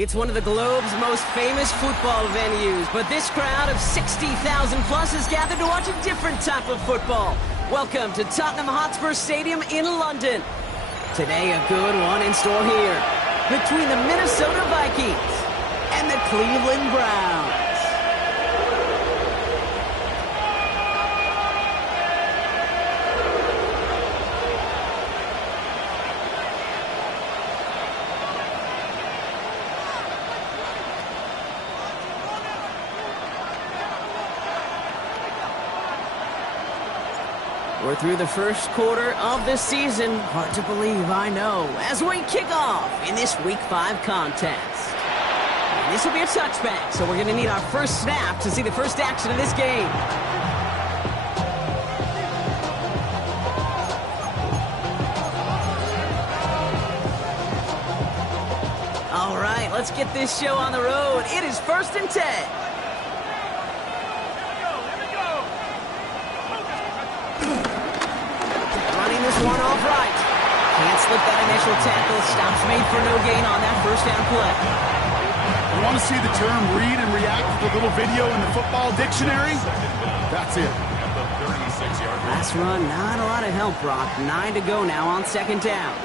It's one of the globe's most famous football venues, but this crowd of 60,000 plus is gathered to watch a different type of football. Welcome to Tottenham Hotspur Stadium in London. Today, a good one in store here between the Minnesota Vikings and the Cleveland Browns. We're through the first quarter of the season. Hard to believe, I know, as we kick off in this Week 5 contest. And this will be a touchback, so we're going to need our first snap to see the first action of this game. All right, let's get this show on the road. It is 1st and 10. One off right. Can't slip that initial tackle. Stops made for no gain on that first down play. You want to see the term read and react with a little video in the football dictionary? That's it. Last run, not a lot of help, Brock. 9 to go now on 2nd down.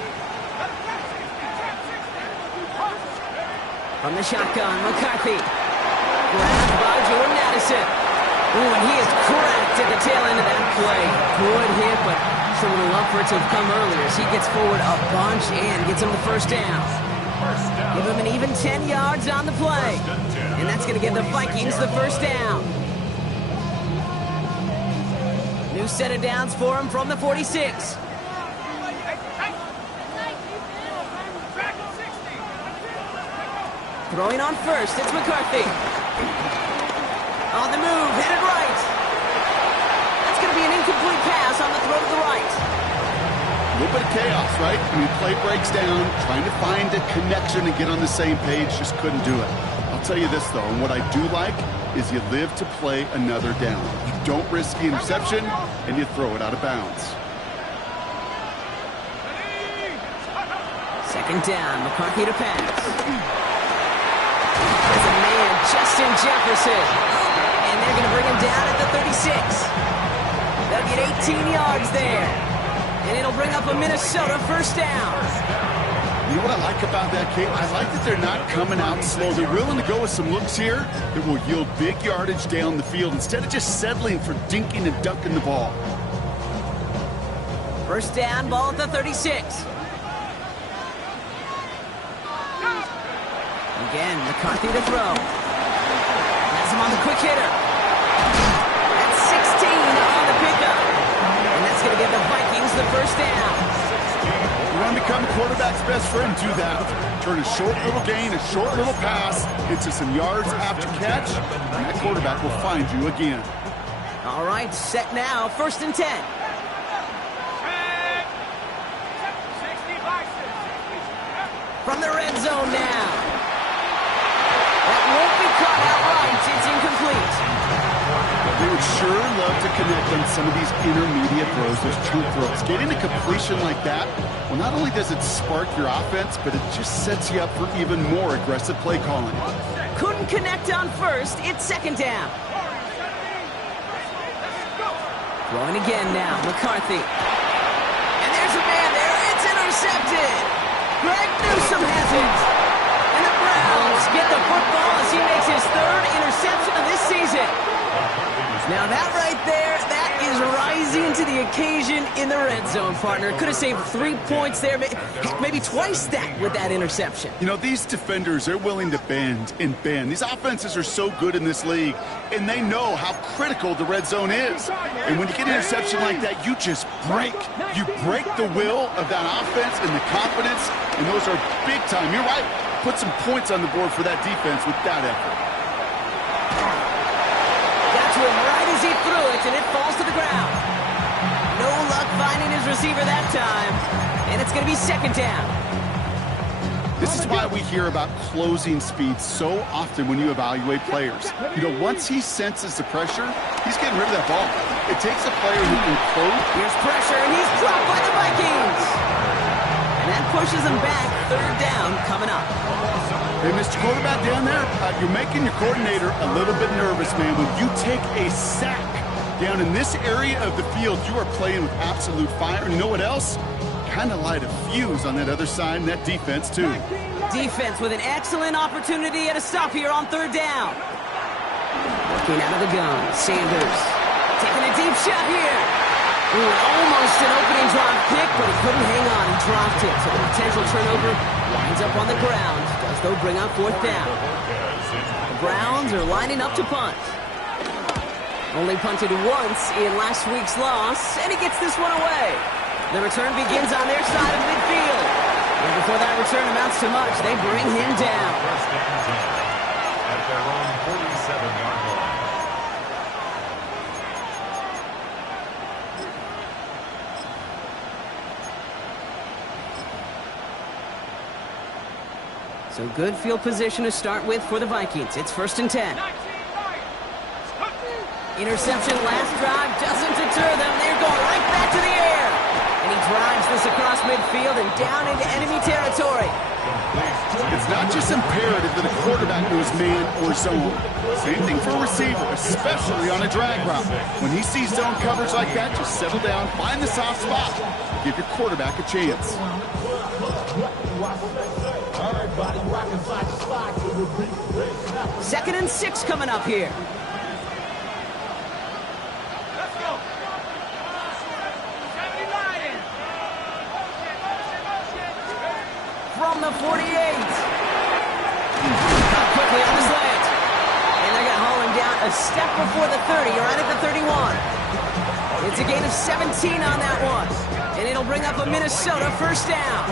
From the shotgun, McCarthy. Grabbed by Jordan Addison. Ooh, and he is cracked at the tail end of that play. Good hit, but sure would have loved for it to have come earlier as he gets forward a bunch and gets him the first down. Give him an even 10 yards on the play. And that's going to give the Vikings the first down. New set of downs for him from the 46. Throwing on first, it's McCarthy. On the move, headed right. That's going to be an incomplete pass on the throw to the right. A little bit of chaos, right? I mean, play breaks down, trying to find a connection and get on the same page, just couldn't do it. I'll tell you this, though, and what I do like is you live to play another down. You don't risk the interception, and you throw it out of bounds. 2nd down, McCarthy to pass. There's a man, Justin Jefferson. And they're going to bring him down at the 36. They'll get 18 yards there. And it'll bring up a Minnesota first down. You know what I like about that, Kate? I like that they're not coming out slow. They're willing to go with some looks here that will yield big yardage down the field instead of just settling for dinking and dunking the ball. First down, ball at the 36. Again, McCarthy to throw. Has him on the quick hitter. That's 16 on the pickup. And that's going to give the Vikings the first down. You want to become a quarterback's best friend, do that. Turn a short little gain, a short little pass into some yards after catch, and that quarterback will find you again. All right, set now, 1st and 10. From the red zone now. That won't be caught outright. It's incomplete. They would sure love to connect on some of these intermediate throws, those chunk throws. Getting a completion like that, well, not only does it spark your offense, but it just sets you up for even more aggressive play calling. Couldn't connect on first. It's 2nd down. Throwing again now, McCarthy. And there's a man there. It's intercepted. Greg Newsome has it. And the Browns get the football as he makes his 3rd interception of this season. Now that right there, that is rising to the occasion in the red zone, partner. Could have saved 3 points there, maybe twice that with that interception. You know, these defenders, they're willing to bend and bend. These offenses are so good in this league, and they know how critical the red zone is. And when you get an interception like that, you just break. You break the will of that offense and the confidence, and those are big time. You're right. Put some points on the board for that defense with that effort. Got to him right as he threw it, and it falls to the ground. No luck finding his receiver that time, and it's going to be 2nd down. This is why we hear about closing speed so often when you evaluate players. You know, once he senses the pressure, he's getting rid of that ball. It takes a player who can close. Here's pressure, and he's dropped by the Vikings. And that pushes him back. 3rd down coming up. Hey, Mr. Quarterback down there, you're making your coordinator a little bit nervous, man. When you take a sack down in this area of the field, you are playing with absolute fire. And you know what else? Kind of light a fuse on that other side and that defense, too. Defense with an excellent opportunity at a stop here on third down. Looking out of the gun, Sanders taking a deep shot here. Ooh, almost an opening drop kick, but he couldn't hang on. He dropped it, so the potential turnover winds up on the ground. Does, though, bring up fourth down. The Browns are lining up to punt. Only punted once in last week's loss, and he gets this one away. The return begins on their side of midfield. And before that return amounts to much, they bring him down. First and 10 at their own 47-yard line. So good field position to start with for the Vikings. It's first and 10. Interception last drive doesn't deter them. They're going right back to the air. And he drives this across midfield and down into enemy territory. It's not just imperative that a quarterback knows man or zone. Same thing for a receiver, especially on a drag route. When he sees zone coverage like that, just settle down, find the soft spot, give your quarterback a chance. Second and 6 coming up here. From the 48. Got quickly on his legs. And they're going to haul him down a step before the 30, right at the 31. It's a gain of 17 on that one. And it'll bring up a Minnesota first down.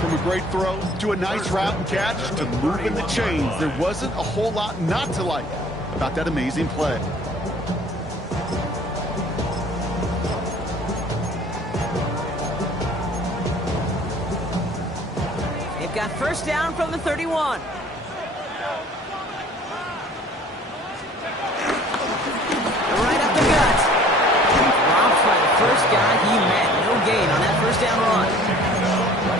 From a great throw to a nice route and catch to moving the chains, there wasn't a whole lot not to like about that amazing play. They've got first down from the 31. Right up the gut. Dropped by the first guy he met. No gain on that first down run.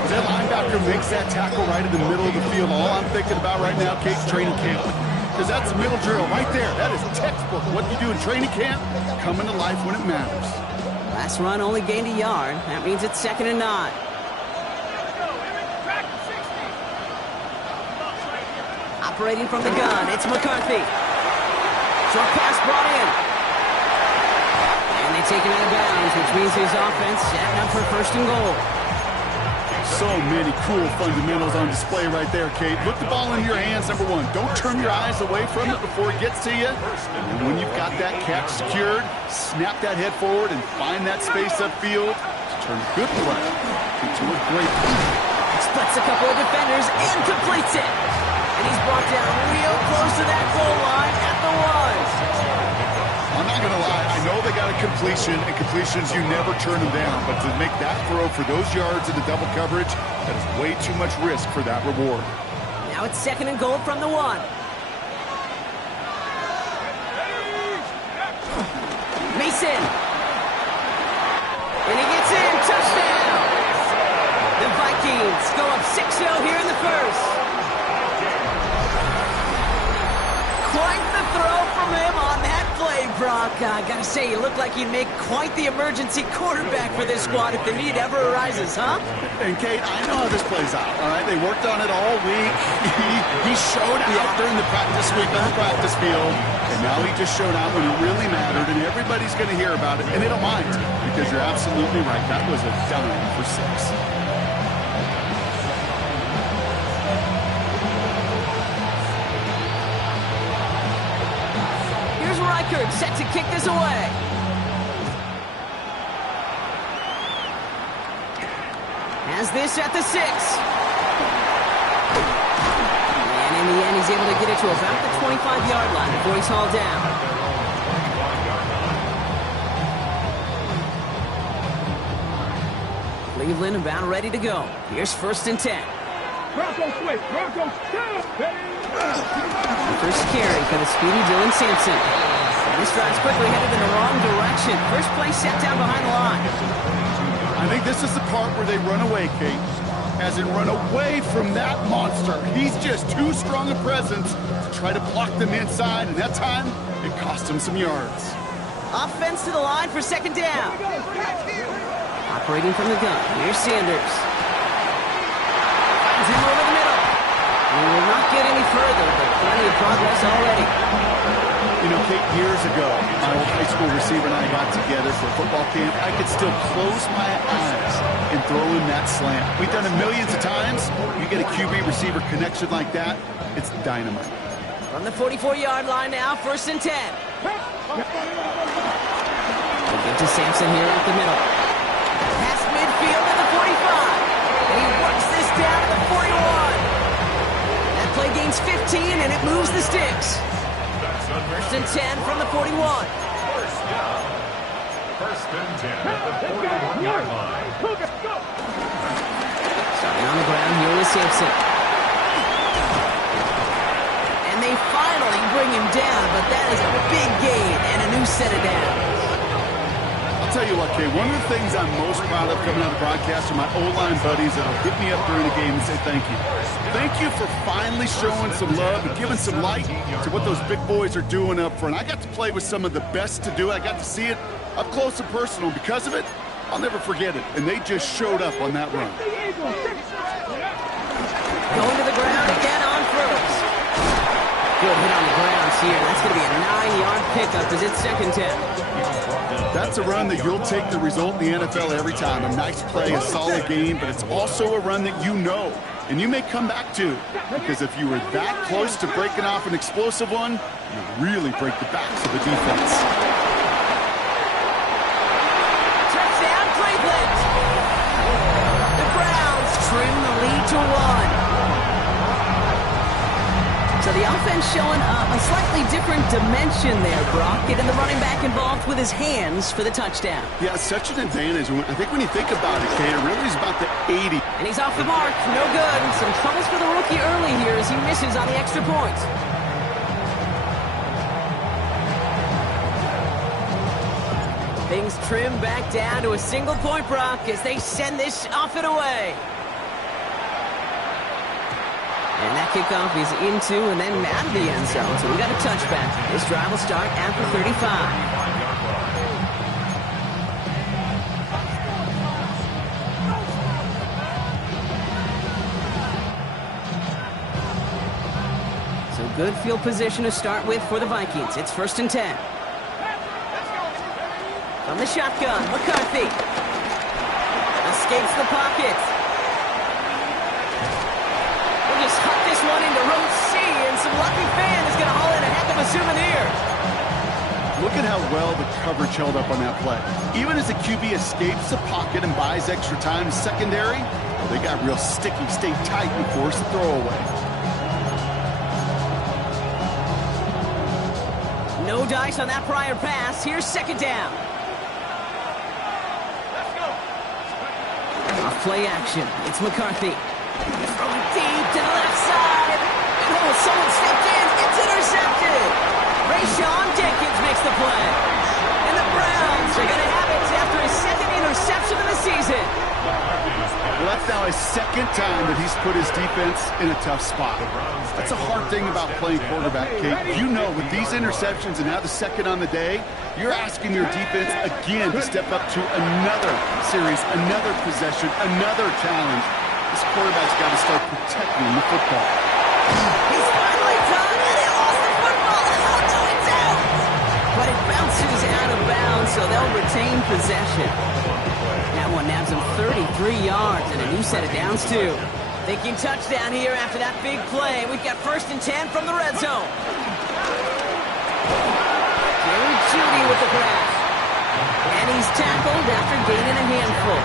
When that linebacker makes that tackle right in the middle of the field, all I'm thinking about right now, Kate's training camp. Because that's a middle drill right there. That is textbook. What you do in training camp, coming to life when it matters. Last run only gained a yard. That means it's second and 9. Operating from the gun, it's McCarthy. Short pass brought in. And they take him out of bounds, which means his offense setting up for first and goal. So many cool fundamentals on display right there, Kate. Look the ball into your hands, number one. Don't turn your eyes away from it before it gets to you. And when you've got that catch secured, snap that head forward and find that space upfield to turn good play into a great play. Splits a couple of defenders and completes it. And he's brought down real close to that goal line at the 1. I'm not going to lie. I know they got a completion, and completions, you never turn them down. But to make that throw for those yards in the double coverage, that is way too much risk for that reward. Now it's second and goal from the 1. Mason. And he gets in. Touchdown. The Vikings go up 6-0 here in the first. Quite the throw from him on that play, Brock. I gotta say, you look like you'd make quite the emergency quarterback for this squad if the need ever arises, huh? And Kate, I know how this plays out, all right? They worked on it all week. He showed out during the practice week on the practice field, and now he just showed out when it really mattered, and everybody's going to hear about it, and they don't mind, because you're absolutely right. That was a dime for 6. Set to kick this away. Has this at the 6. And in the end, he's able to get it to about the 25-yard line before he's hauled down. Cleveland about ready to go. Here's first and 10. Broncos switch. Broncos down. First carry for the speedy Dylan Sampson. This drive's quickly headed in the wrong direction. First play set down behind the line. I think this is the part where they run away, Kate. hasn't run away from that monster. He's just too strong a presence to try to block them inside, and that time, it cost him some yards. Offense to the line for second down. Operating from the gun, here's Sanders. Finds him over the middle. We will not get any further, but plenty of progress already. You know, Kate, years ago, my old high school receiver and I got together for football camp. I could still close my eyes and throw him that slant. We've done it millions of times. You get a QB receiver connection like that, it's dynamite. From the 44-yard line now, 1st and 10. We'll get to Sampson here at the middle. Past midfield to the 45. And he works this down to the 41. That play gains 15, and it moves the sticks. 1st and 10 from the 41. First down. 1st and 10 at the 41-yard line. Starting on the ground here with Sampson. And they finally bring him down, but that is a big gain and a new set of downs. I'll tell you what, Kay, one of the things I'm most proud of coming out of the broadcast are my O-line buddies that will hit me up during the game and say thank you. Thank you for finally showing some love and giving some light to what those big boys are doing up front. I got to play with some of the best to do it. I got to see it up close and personal. Because of it, I'll never forget it. And they just showed up on that run. Going to the ground again on first. Good hit on the grounds here. That's going to be a 9-yard pickup as it's 2nd down. That's a run that you'll take the result in the NFL every time. A nice play, a solid game, but it's also a run that you know and you may come back to. Because if you were that close to breaking off an explosive one, you really break the backs of the defense. Touchdown, Cleveland! The Browns trim the lead to 1. So the offense showing a slightly different dimension there, Brock. Getting the running back involved with his hands for the touchdown. Yeah, such an advantage. I think when you think about it, Kay, it really is about the 80. And he's off the mark. No good. Some troubles for the rookie early here as he misses on the extra point. Things trim back down to a single point, Brock, as they send this off and away. And that kickoff is into and then out of the end zone. So we got a touchback. This drive will start after 35. So good field position to start with for the Vikings. It's 1st and 10. From the shotgun, McCarthy. Escapes the pocket. Just huck this one into row C, and some lucky fan is going to haul in a heck of a souvenir. Look at how well the coverage held up on that play. Even as the QB escapes the pocket and buys extra time secondary, they got real sticky, stayed tight, and forced the throwaway. No dice on that prior pass. Here's 2nd down. Off play action. It's McCarthy. Throwing deep to the left side. And someone stepped in. It's intercepted. Rayshon Jenkins makes the play. And the Browns are going to have it after his 2nd interception of the season. Well, that's now his 2nd time that he's put his defense in a tough spot. That's a hard thing about playing quarterback, Kate. You know, with these interceptions and now the 2nd on the day, you're asking your defense again to step up to another series, another possession, another challenge. This quarterback's got to start protecting the football. He's finally done, and he lost the football, and no, it's out! But it bounces out of bounds, so they'll retain possession. That one nabs him 33 yards and a new set of downs, too. Thinking touchdown here after that big play. We've got 1st and 10 from the red zone. Jerry Jeudy with the grab. And he's tackled after gaining a handful.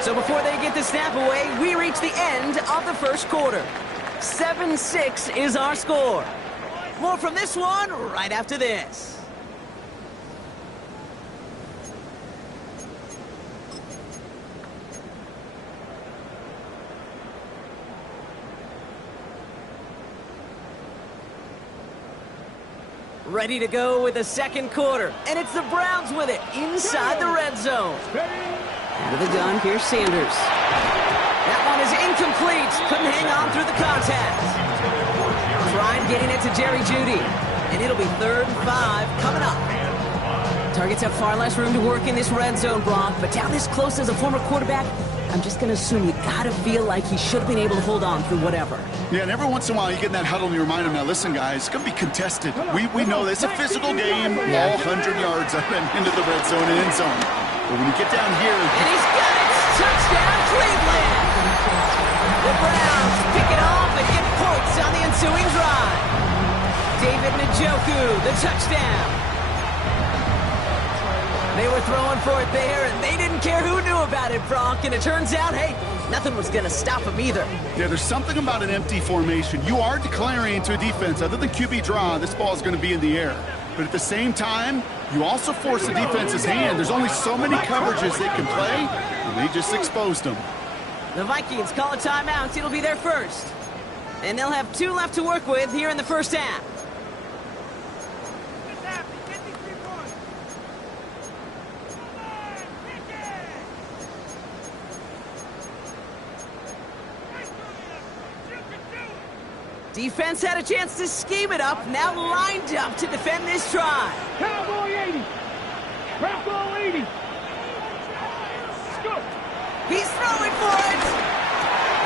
So before they get the snap away, we reach the end of the 1st quarter. 7-6 is our score. More from this one right after this. Ready to go with the second quarter. And it's the Browns with it inside the red zone. Out of the gun, here's Sanders. That one is incomplete. Couldn't hang on through the contact. Trying getting it to Jerry Jeudy. And it'll be 3rd and 5 coming up. Targets have far less room to work in this red zone, Brock. But down this close as a former quarterback, I'm just going to assume you got to feel like he should have been able to hold on through whatever. Yeah, and every once in a while you get in that huddle and you remind him, now listen, guys, it's going to be contested. We know this. It's a physical game, all 100 yards up and into the red zone and end zone. But when you get down here... And he's got it! Touchdown, Cleveland! The Browns pick it off and get points on the ensuing drive. David Njoku, the touchdown. They were throwing for it there, and they didn't care who knew about it, Brock. And it turns out, hey, nothing was going to stop them either. Yeah, there's something about an empty formation. You are declaring to a defense, other than QB draw, this ball is going to be in the air. But at the same time, you also force the defense's hand. There's only so many coverages they can play, and they just exposed them. The Vikings call a timeout. It'll be their first. And they'll have 2 left to work with here in the first half. Defense had a chance to scheme it up, now lined up to defend this drive. Cowboy 80. Cowboy 80. Go. He's throwing for it.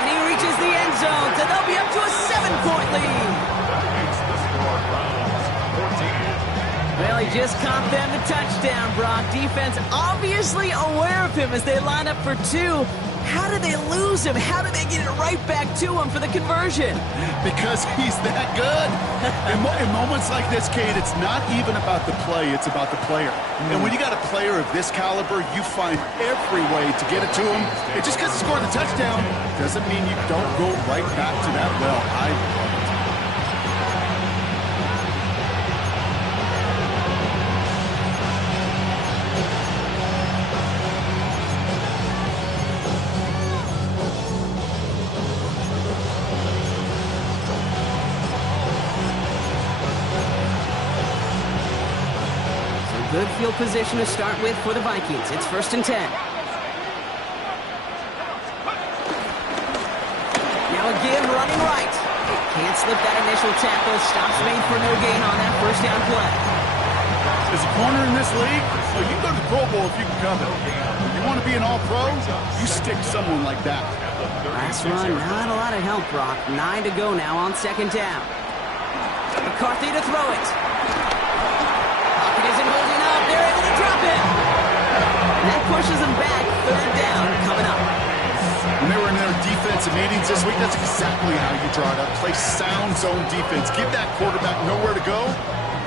And he reaches the end zone, so they'll be up to a 7-point lead. That makes the score Browns 14. Well, he just caught them the touchdown, Brock. Defense obviously aware of him as they line up for 2. How did they lose him? How did they get it right back to him for the conversion? Because he's that good. In moments like this, Kate, it's not even about the play, it's about the player. And when you got a player of this caliber, you find every way to get it to him. And just because he scored the touchdown doesn't mean you don't go right back to that well. I love it. Good field position to start with for the Vikings. It's 1st and 10. Now again, running right. Can't slip that initial tackle. Stops made for no gain on that first down play. As a corner in this league, well, you can go to the Pro Bowl if you can cover. If you want to be an all-pro, you stick someone like that. Last run, not a lot of help, Brock. 9 to go now on 2nd down. McCarthy to throw it. Isn't holding up. They're able to drop it. And that pushes them back. 3rd down coming up. When they were in their defensive meetings this week, that's exactly how you draw it up. Play sound zone defense. Give that quarterback nowhere to go.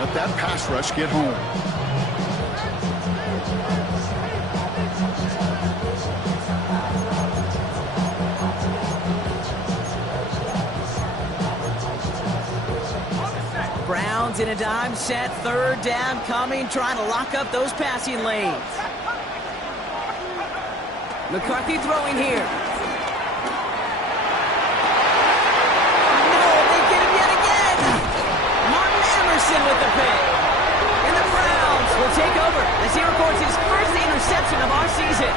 Let that pass rush get home. Browns in a dime set, 3rd down coming, trying to lock up those passing lanes. McCarthy throwing here. No, they get him yet again. Martin Emerson with the pick. And the Browns will take over as he records his first interception of our season.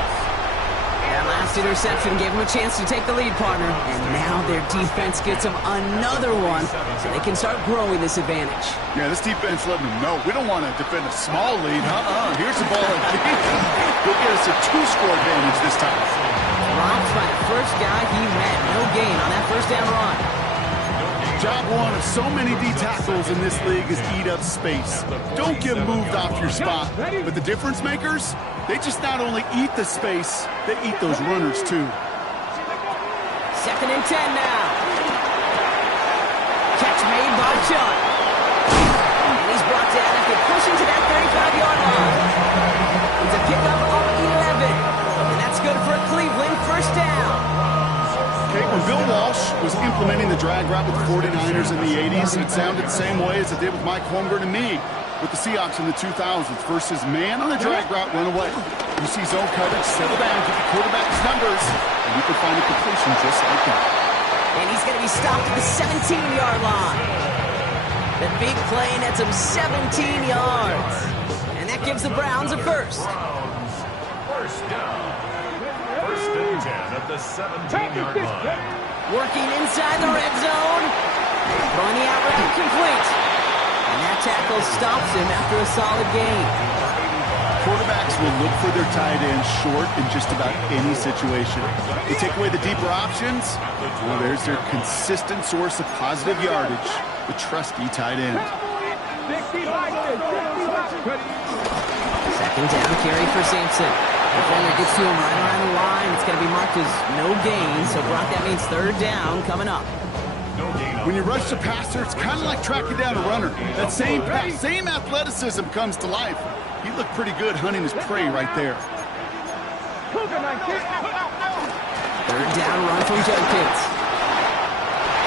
That last interception gave him a chance to take the lead, partner. And now their defense gets them another one so they can start growing this advantage. Yeah, this defense letting them know we don't want to defend a small lead. Here's the ball. Go get us a 2-score advantage this time. Rocked by the first guy he met. No gain on that first down run. Job one of so many D tackles in this league is eat up space. Don't get moved off your spot. But the difference makers, they just not only eat the space, they eat those runners too. 2nd and 10 now. Catch made by Chubb. And he's brought down after pushing to that 35-yard line. It's a pickup of 11. And that's good for Cleveland. 1st down. Okay, when Bill Walsh was implementing the drag route with the 49ers in the 80s, it sounded the same way as it did with Mike Holmgren and me with the Seahawks in the 2000s versus man on the drag route, run away. You see zone coverage, settle down, get the quarterback's numbers, and you can find a completion just like that. And he's going to be stopped at the 17-yard line. The big play nets him 17 yards. And that gives the Browns a first. Browns, first down. First and 10 at the 17-yard line. Working inside the red zone. Throwing the out route complete. And that tackle stops him after a solid gain. Quarterbacks will look for their tight end short in just about any situation. They take away the deeper options. Well, there's their consistent source of positive yardage, the trusty tight end. Second down carry for Sampson. Defender gets to him right around the line. It's going to be marked as no gain. So, Brock, that means third down coming up. When you rush the passer, it's kind of like tracking down a runner. That same pass, same athleticism comes to life. He looked pretty good hunting his prey right there. Third down run from Judkins.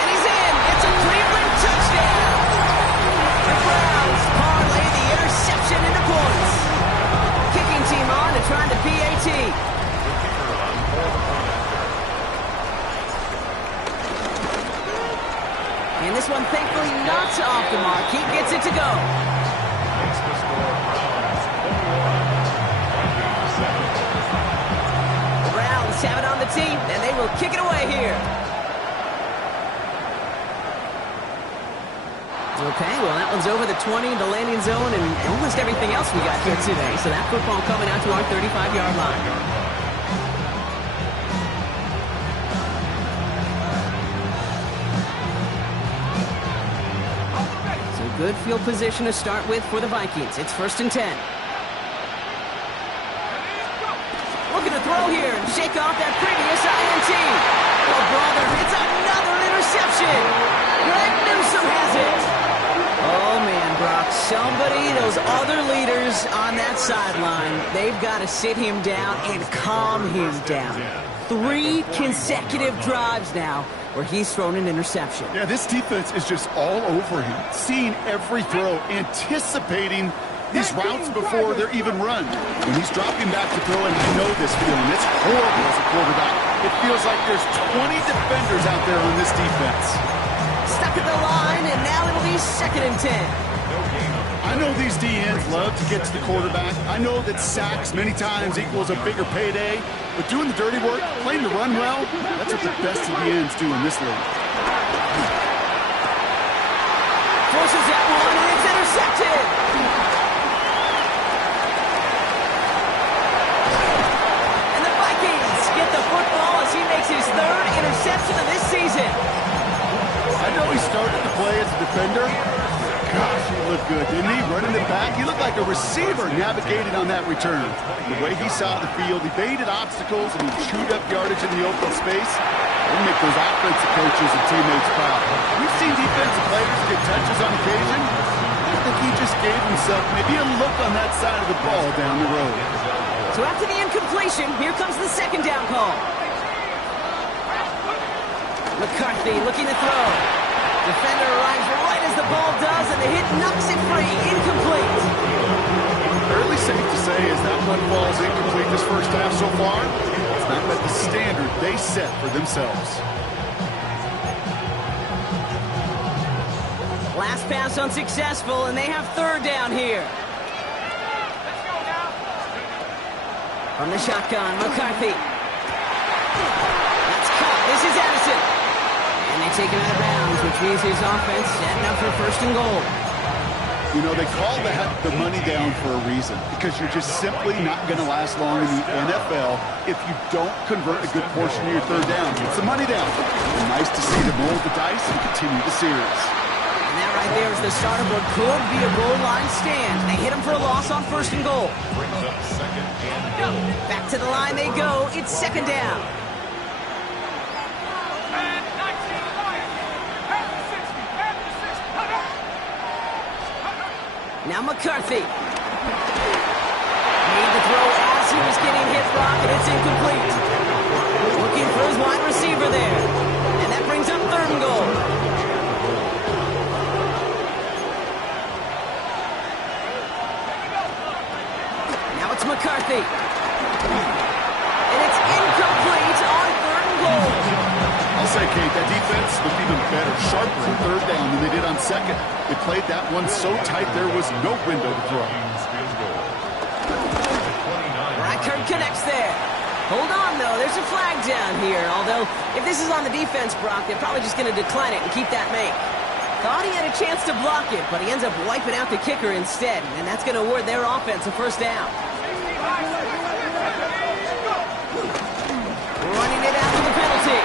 And he's in. It's a Cleveland touchdown. The Browns parlay the interception into points. Kicking team on to try the PAT. And this one, thankfully, not off the mark. He gets it to go. The Browns have it on the team, and they will kick it away here. Okay, well, that one's over the 20, the landing zone, and almost everything else we got here today. So that football coming out to our 35-yard line. Good field position to start with for the Vikings. It's 1st and 10. Looking to throw here and shake off that previous INT. Oh, brother, it's another interception. Greg Newsome has it. Oh, man, Brock, somebody, those other leaders on that sideline, they've got to sit him down and calm him down. 3 consecutive drives now where he's thrown an interception. Yeah, this defense is just all over him, seeing every throw, anticipating these routes before they're even run. When he's dropping back to throw, and I know this feeling, it's horrible as a quarterback. It feels like there's 20 defenders out there on this defense. Stuck at the line, and now it'll be 2nd and 10. I know these DNs love to get to the quarterback. I know that sacks many times equals a bigger payday, but doing the dirty work, playing the run well, that's what the best of the ends do in this league. Forces that one, and it's intercepted. And the Vikings get the football as he makes his 3rd interception of this season. I know he started to play as a defender. Gosh, he looked good, didn't he? Running it back, he looked like a receiver navigating on that return. The way he saw the field, he baited obstacles, and he chewed up yardage in the open space. It'll make those offensive coaches and teammates proud. We've seen defensive players get touches on occasion. I think he just gave himself maybe a look on that side of the ball down the road. So after the incompletion, here comes the 2nd down call. McCarthy looking to throw. Defender arrives right as the ball does, and the hit knocks it free. Incomplete. Fairly safe to say as that one falls incomplete this first half so far, it's not met the standard they set for themselves. Last pass unsuccessful, and they have 3rd down here. From the shotgun, McCarthy. That's caught. This is Addison. And they take him out of bounds, which means his offense setting up for 1st and goal. You know, they call that the money down for a reason, because you're just simply not going to last long in the NFL if you don't convert a good portion of your 3rd down. It's the money down. And nice to see them roll the dice and continue the series. And that right there is the starter board. Could be a goal line stand. They hit him for a loss on 1st and goal. Back to the line they go. It's 2nd down. Now McCarthy. Made the throw as he was getting hit, Brock, and it's incomplete. Looking for his wide receiver there. And that brings up 3rd and goal. Now it's McCarthy. And it's incomplete on 3rd and goal. I'll say, Kate, that defense would be even better, sharper on third down than they did on second. They played that one so tight there was no window to throw. Reichert connects there. Hold on, though. There's a flag down here. Although, if this is on the defense, Brock, they're probably just going to decline it and keep that make. Thought he had a chance to block it, but he ends up wiping out the kicker instead, and that's going to award their offense a first down. Running it after the penalty.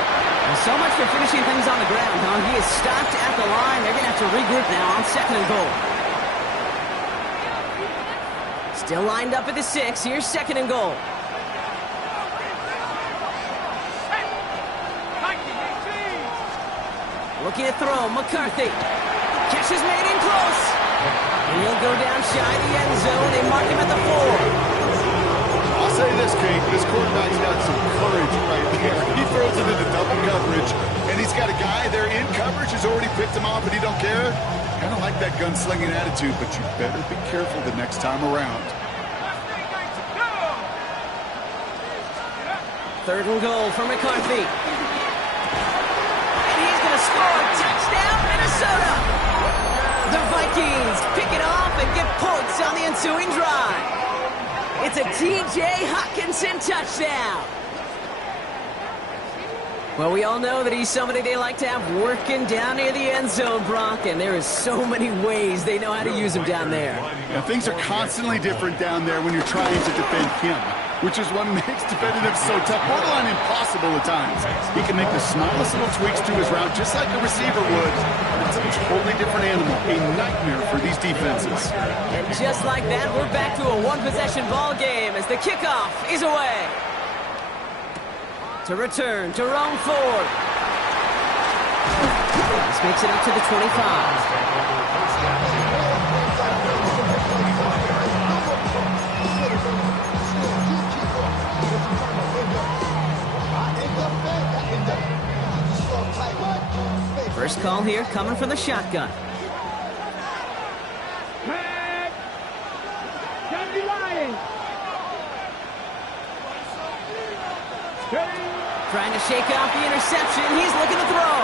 And so much for finishing things on the ground, huh? He is stopped at the line. They're going to have to regroup now on 2nd and goal. Still lined up at the 6. Here's 2nd and goal. Looking to throw, McCarthy. Catch is made in close. And he'll go down shy of the end zone. They mark him at the 4. I'll say this, Kate. This quarterback's got some courage right there. He throws it into double coverage, and he's got a guy there in coverage who's already picked him off, and he don't care. Kind of like that gunslinging attitude, but you better be careful the next time around. 3rd and goal for McCarthy. Score, touchdown, Minnesota! The Vikings pick it off and get points on the ensuing drive. It's a T.J. Hockenson touchdown. Well, we all know that he's somebody they like to have working down near the end zone, Brock, and there is so many ways they know how to use him down there. Yeah, things are constantly different down there when you're trying to defend him, which is what makes defending him so tough, borderline impossible at times. He can make the smallest little tweaks to his route just like a receiver would. It's a totally different animal, a nightmare for these defenses. And just like that, we're back to a one-possession ball game as the kickoff is away. To return to Rome Ford. This makes it up to the 25. First call here coming from the shotgun. Trying to shake off the interception. He's looking to throw.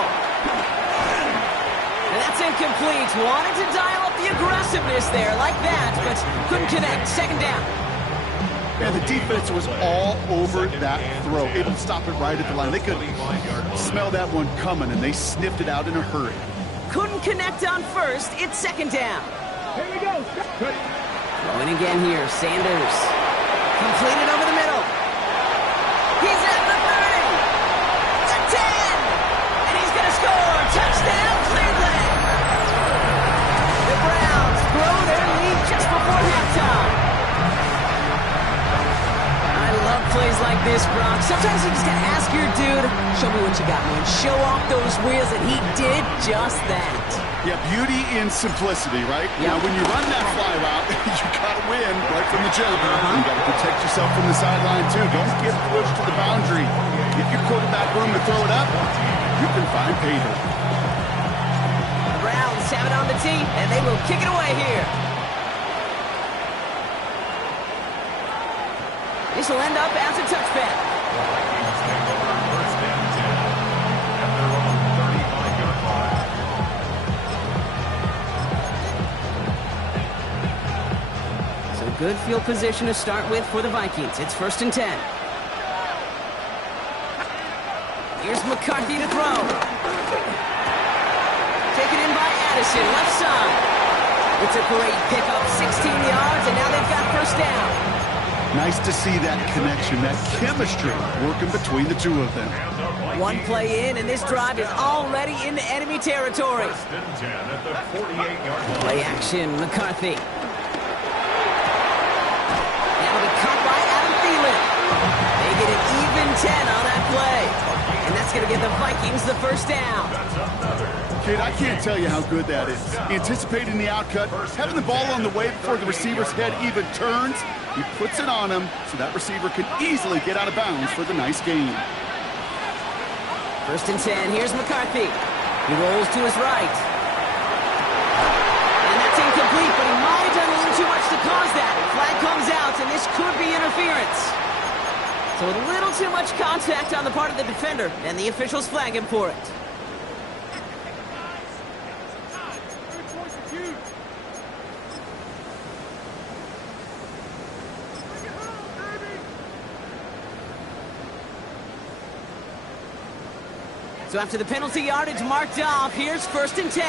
And that's incomplete. Wanted to dial up the aggressiveness there like that, but couldn't connect. 2nd down. Yeah, the defense was all over that throw, able to stop it right at the line. They could smell that one coming, and they sniffed it out in a hurry. Couldn't connect on 1st. It's 2nd down. Here we go. Throwing again here. Sanders. Completed over the middle. He's at the 30. The 10. And he's going to score. Touchdown, Cleveland. The Browns grow their lead just before halftime. I love plays like this, Brock. Sometimes you just got to ask your dude, show me what you got, man. Show off those wheels, and he did just that. Yeah, beauty in simplicity, right? Yep. Now, when you run that fly route, you got to win right from the jump. You got to protect yourself from the sideline, too. Don't get pushed to the boundary. Give your quarterback room to throw it up. You can find pay dirt. The Browns have it on the tee, and they will kick it away here. This will end up as a touchback. Good field position to start with for the Vikings. It's 1st and 10. Here's McCarthy to throw. Taken in by Addison, left side. It's a great pickup, 16 yards, and now they've got 1st down. Nice to see that connection, that chemistry working between the two of them. One play in, and this drive is already into enemy territory. Play action, McCarthy. They get an even 10 on that play. And that's going to give the Vikings the 1st down. Kid, I can't tell you how good that is. Anticipating the outcut, having the ball on the way before the receiver's head even turns. He puts it on him so that receiver can easily get out of bounds for the nice gain. 1st and 10. Here's McCarthy. He rolls to his right. And that's incomplete, but he might have done a little too much to cause that. Flag comes out, and this could be interference. So a little too much contact on the part of the defender, and the officials flag him for it. So after the penalty yardage marked off, here's 1st and 10.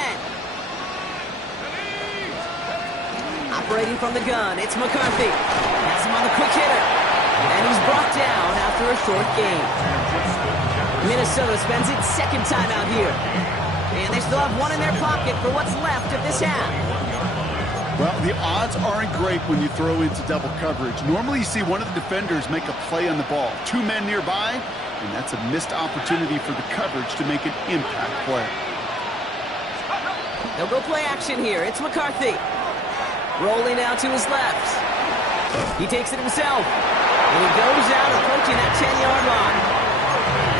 Operating from the gun, it's McCarthy. Has him on the quick hitter. And he's brought down after a short gain. Minnesota spends its second timeout here. And they still have one in their pocket for what's left of this half. Well, the odds aren't great when you throw into double coverage. Normally you see one of the defenders make a play on the ball. 2 men nearby, and that's a missed opportunity for the coverage to make an impact play. They'll go play action here. It's McCarthy. Rolling out to his left. He takes it himself. And he goes out approaching that 10-yard line.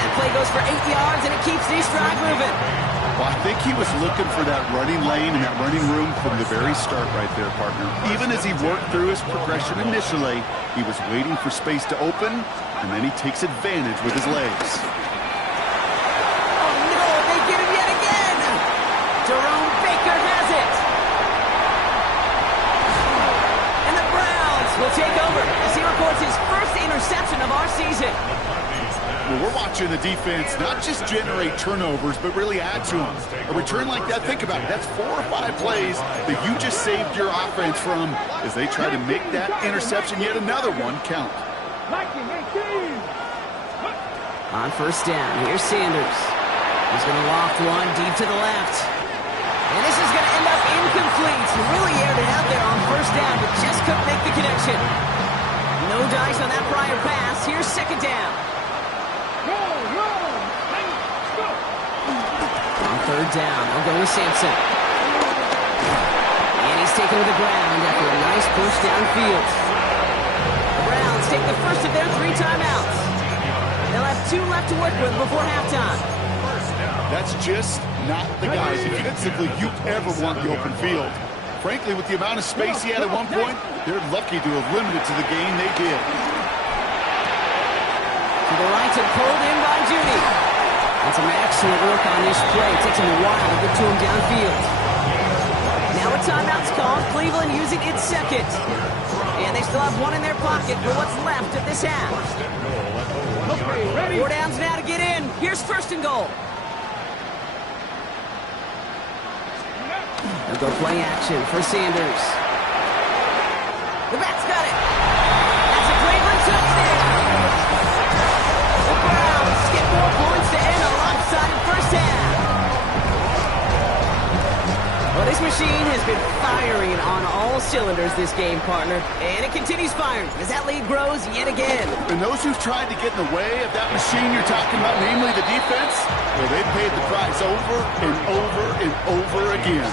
That play goes for 8 yards, and it keeps this drive moving. Well, I think he was looking for that running lane and that running room from the very start right there, partner. Even as he worked through his progression initially, he was waiting for space to open, and then he takes advantage with his legs. Oh, no, they get him yet again. Jerome Baker has it. And the Browns will take over as he records his first interception of our season. Well, we're watching the defense not just generate turnovers, but really add to them. A return like that, think about it, that's 4 or 5 plays that you just saved your offense from as they try to make that interception, yet another one, count. On 1st down, here's Sanders. He's going to loft one deep to the left. And this is going to end up incomplete. He really aired it out there on 1st down, but just couldn't make the connection. No dice on that prior pass. Here's 2nd down. On 3rd down, they'll go with Sampson. And he's taken to the ground after a nice push downfield. The Browns take the first of their 3 timeouts. They'll have 2 left to work with before halftime. That's just not the guy defensively you ever want the open field. Frankly, with the amount of space he had at one point, they're lucky to have limited to the game they did. To the right and pulled in by Judy. And some excellent work on this play. It takes him a while to get to him downfield. Now a timeout's called. Cleveland using its second. And they still have one in their pocket for what's left of this half. 4 downs now to get in. Here's 1st and goal. They'll go play action for Sanders. The back's got it. That's a Cleveland touchdown. The Browns get 4 points to end a lopsided first half. Well, this machine has been firing on all cylinders this game, partner. And it continues firing as that lead grows yet again. And those who've tried to get in the way of that machine you're talking about, namely the defense, well, they've paid the price over and over and over again.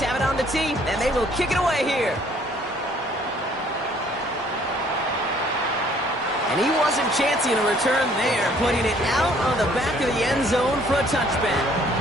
Have it on the tee, and they will kick it away here. And he wasn't chancing a return there, putting it out on the back of the end zone for a touchback.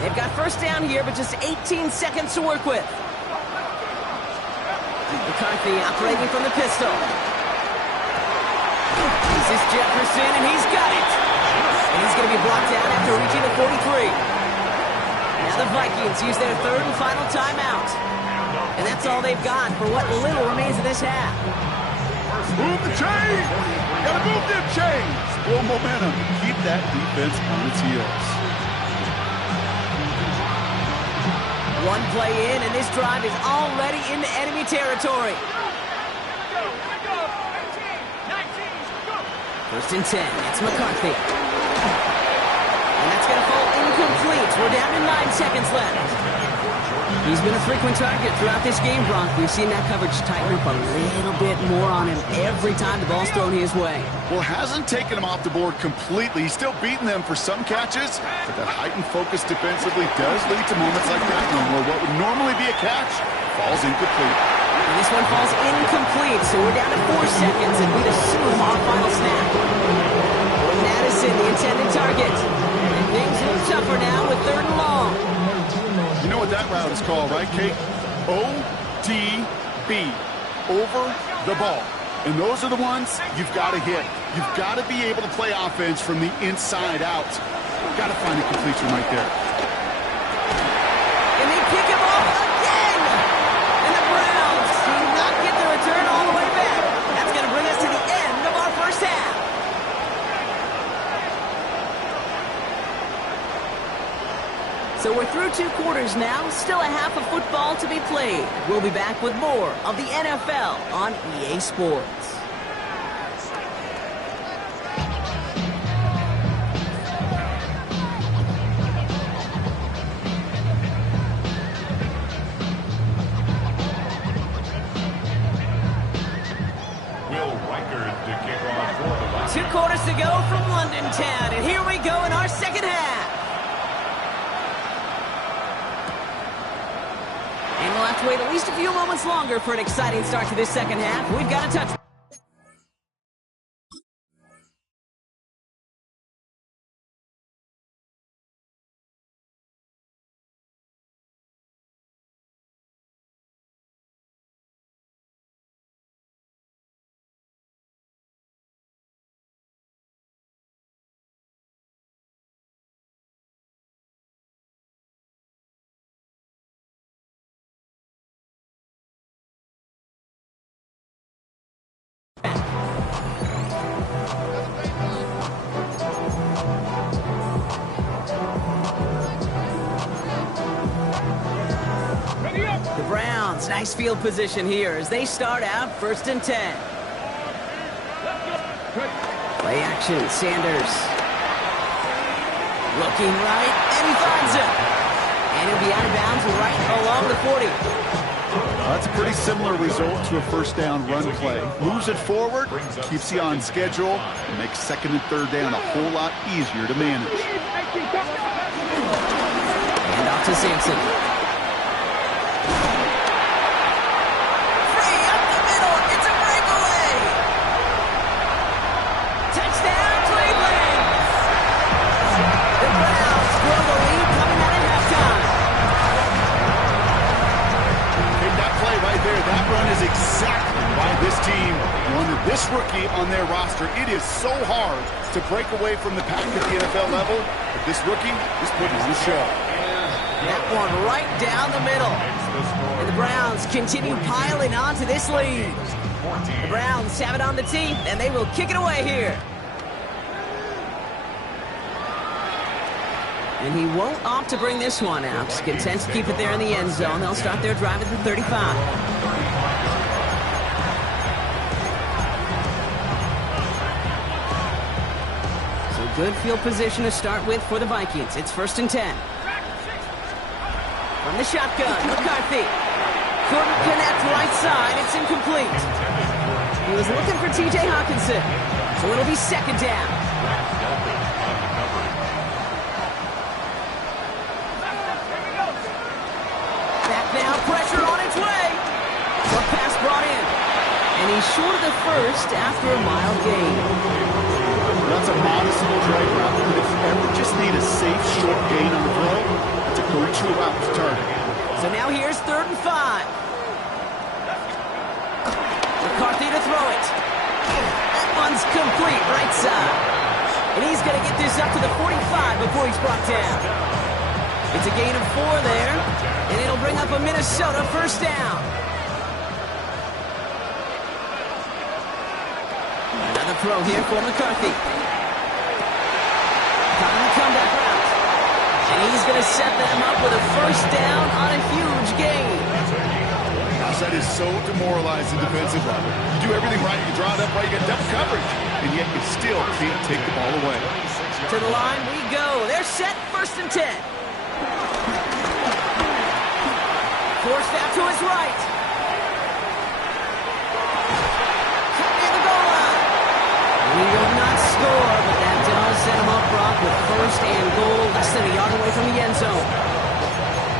They've got 1st down here, but just 18 seconds to work with. McCarthy operating from the pistol. This is Jefferson, and he's got it. And he's going to be blocked out after reaching the 43. Now the Vikings use their 3rd and final timeout. And that's all they've got for what little remains of this half. Move the chains! Gotta move them chains! Full momentum. Keep that defense on its heels. One play in, and this drive is already into enemy territory. 1st and 10. It's McCarthy. And that's going to fall incomplete. We're down to 9 seconds left. He's been a frequent target throughout this game, Bronk. We've seen that coverage tighten up a little bit more on him every time the ball's thrown his way. Well, hasn't taken him off the board completely. He's still beating them for some catches, but that heightened focus defensively does lead to moments like that one where what would normally be a catch falls incomplete. And this one falls incomplete, so we're down to 4 seconds, and we'd assume our final snap. Jackson, the intended target. And things look tougher now with 3rd and long. You know what that route is called, right, Kate? ODB, over the ball. And those are the ones you've got to hit. You've got to be able to play offense from the inside out. Got to find a completion right there. And they pick him off again! And the Browns do not get the return all the way back. That's going to bring us to the end of our first half. So we're through 2 quarters now, still a half of football to be played. We'll be back with more of the NFL on EA Sports. Will Reichard to kick off for the Vikings. 2 quarters to go from London Town, and here we go in our second half. And we'll have to wait at least a few moments longer for an exciting start to this second half. We've got a touch. The Browns, nice field position here as they start out 1st and 10. Play action, Sanders. Looking right, and he finds him. And he'll be out of bounds right along the 40. That's a pretty similar result to a 1st down run play. Moves it forward, keeps you on schedule, and makes 2nd and 3rd down a whole lot easier to manage. And off to Sampson. Free up the middle. It's a breakaway. Touchdown, Cleveland. The Browns grow the lead coming out at halftime. Hey, that play right there, that run is exactly why this team wanted this rookie on their roster. It is so hard to break away from the pack at the NFL level, but this rookie is putting on a show. That one right down the middle. And the Browns continue piling on to this lead. The Browns have it on the tee, and they will kick it away here. And he won't opt to bring this one out. He's content to keep it there in the end zone. They'll start their drive at the 35. So good field position to start with for the Vikings. It's 1st and 10. From the shotgun, McCarthy. Couldn't connect right side. It's incomplete. He was looking for T.J. Hawkinson. So it'll be 2nd down. Back now, pressure on its way. Short pass brought in. And he's short of the 1st after a mile gain. That's a modest little drag route, but if you ever just need a safe, short gain on the throw, it's a go-to route to target. So now here's 3rd and 5. McCarthy to throw it. That one's complete, right side. And he's going to get this up to the 45 before he's brought down. It's a gain of 4 there, and it'll bring up a Minnesota 1st down. Another throw here for McCarthy. Time to come back out. And he's going to set them up with a 1st down on a huge gain. Gosh, that is so demoralizing defensively. You do everything right, you draw it up right, you get double coverage, and yet you still can't take the ball away. To the line we go. They're set 1st and 10. Forced out to his right. Cut near the goal line. We will not score, but that does set him up, Brock, with 1st and goal, less than a yard away from the end zone.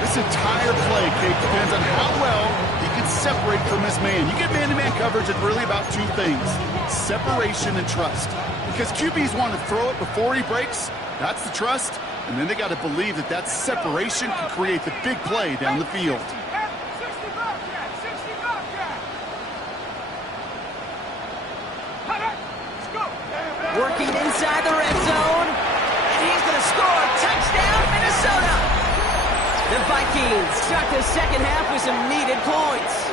This entire play, Kate, depends on how well he can separate from his man. You get man-to-man coverage, it's really about two things, separation and trust. Because QBs want to throw it before he breaks, that's the trust, and then they got to believe that that separation can create the big play down the field. Working inside the red zone, and he's going to score. Touchdown, Minnesota! The Vikings start the second half with some needed points.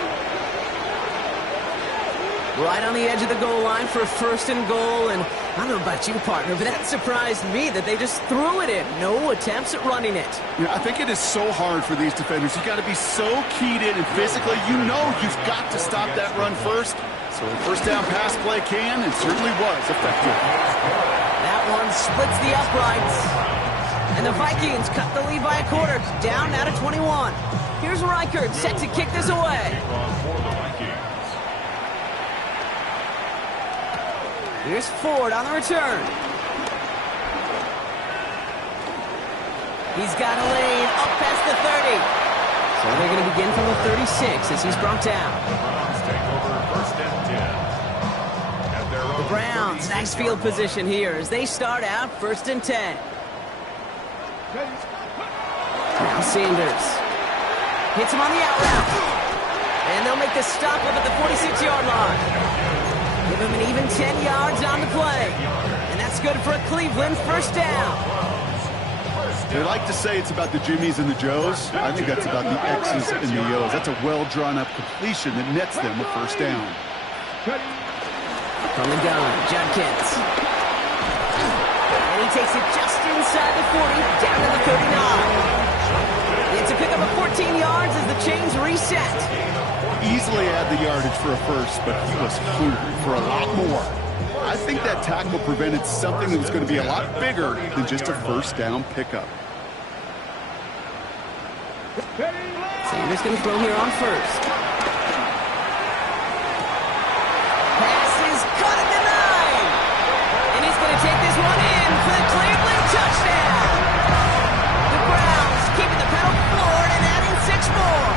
Right on the edge of the goal line for first and goal, and I don't know about you, partner, but that surprised me that they just threw it in. No attempts at running it. Yeah, I think it is so hard for these defenders. You got to be so keyed in, and physically, you know you've got to stop that run first. So a first down pass play can and certainly was effective. That one splits the uprights. And the Vikings cut the lead by a quarter, down now to 21. Here's Reichert set to kick this away. Here's Ford on the return. He's got a lane up past the 30. So they're going to begin from the 36 as he's brought down. The Browns, nice field position here as they start out first and 10. Now Sanders hits him on the out route. And they'll make the stop up at the 46-yard line. Give him an even 10 yards on the play. And that's good for a Cleveland first down. They like to say it's about the Jimmies and the Joes. I think that's about the X's and the O's. That's a well-drawn-up completion that nets them a first down. From the gun, Judkins. And he takes it just inside the 40, down to the 39. It's a pickup of 14 yards as the chains reset. Easily had the yardage for a first, but he was hungry for a lot more. I think that tackle prevented something that was going to be a lot bigger than just a first down pickup. Sanders going to throw here on first. Pass is caught at the 9. And he's going to take this one in for the Cleveland touchdown. The Browns keeping the pedal forward and adding 6 more.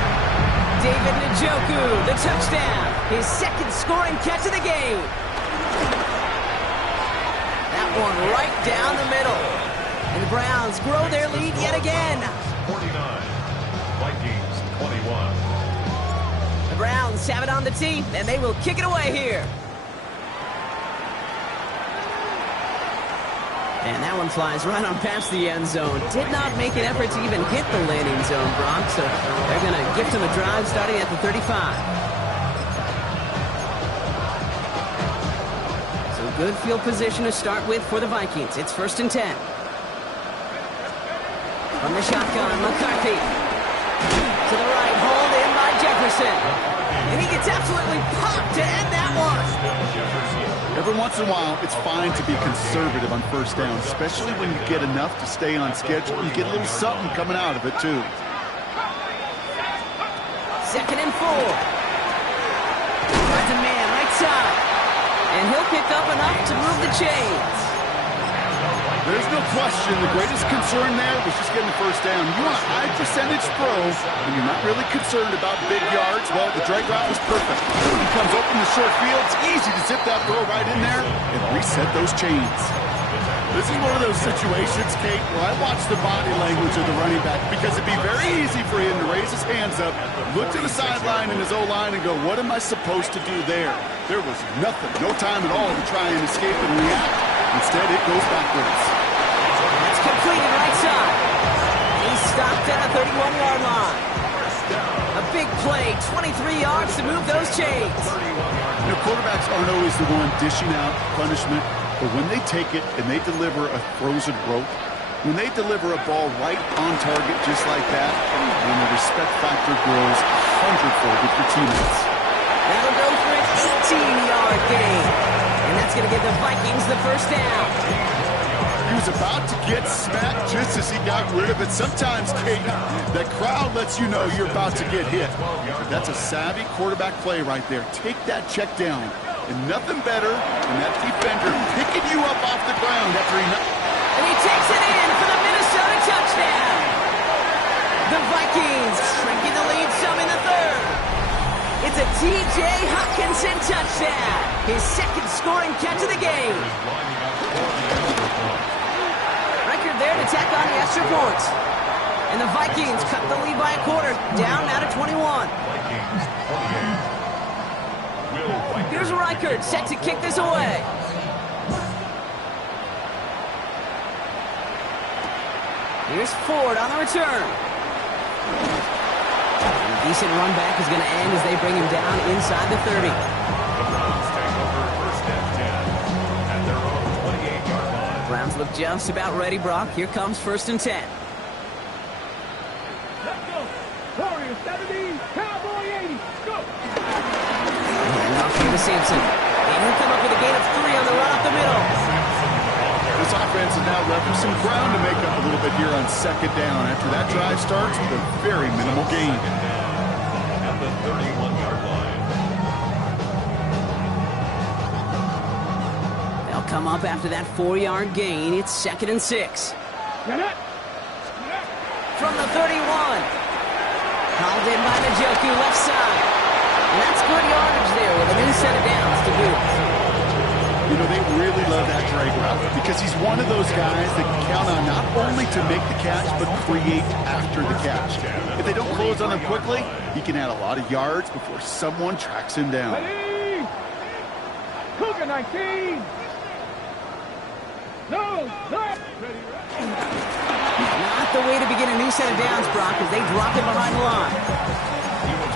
David Njoku, the touchdown. His second scoring catch of the game. That one right down the middle. And the Browns grow their lead yet again. 49, Vikings 21. The Browns have it on the tee, and they will kick it away here. And that one flies right on past the end zone. Did not make an effort to even hit the landing zone, Brock. So they're going to gift him a drive starting at the 35. So good field position to start with for the Vikings. It's first and 10. From the shotgun, McCarthy. To the right, hauled in by Jefferson. And he gets absolutely popped to end that one. Every once in a while, it's fine to be conservative on first down, especially when you get enough to stay on schedule. You get a little something coming out of it, too. Second and 4. Finds a man right side. And he'll pick up enough to move the chains. There's no question the greatest concern there was just getting the first down. You want a high percentage throw, and you're not really concerned about big yards. Well, the drag route was perfect. When he comes open the short field, it's easy to zip that throw right in there and reset those chains. This is one of those situations, Kate, where I watch the body language of the running back because it'd be very easy for him to raise his hands up, look to the sideline in his O-line and go, what am I supposed to do there? There was nothing, no time at all to try and escape and react. Instead, it goes backwards. That's completed right side. And he's stopped at the 31-yard line. A big play, 23 yards to move those chains. You know, quarterbacks aren't always the one dishing out punishment, but when they take it and they deliver a frozen rope, when they deliver a ball right on target just like that, then the respect factor grows 100-fold with your teammates. That'll go for an 18-yard gain. And that's going to give the Vikings the first down. He was about to get smacked just as he got rid of it. Sometimes, Kate, that crowd lets you know you're about to get hit. That's a savvy quarterback play right there. Take that check down. And nothing better than that defender picking you up off the ground after he... And he takes it in for the Minnesota touchdown. The Vikings shrinking the lead some in the third. It's a T.J. Hawkinson touchdown. His second scoring catch of the game. Record there to tack on the extra points. And the Vikings cut the lead by a quarter, down now to 21. Here's Reichert, set to kick this away. Here's Ford on the return. A decent run back is going to end as they bring him down inside the 30. The Browns take over first and 10 at their own 28-yard line. Browns look just about ready, Brock. Here comes first and 10. Let's go. Warriors 70, Cowboy 80. Go. And off here to Sampson. And he'll come up with a gain of 3 on the run up the middle. This offense is now left with some ground to make up a little bit here on second down. After that drive starts with a very minimal gain. At the 31-yard line. They'll come up after that 4-yard gain. It's second and 6. From the 31. Called in by Njoku, left side. And that's good yardage there with a new set of downs to boot. You know, they really love that drag route because he's one of those guys that can count on not only to make the catch, but create after the catch. If they don't close on him quickly, he can add a lot of yards before someone tracks him down. Ready. Cougar 19. No, not. Not the way to begin a new set of downs, Brock, as they drop it behind the line.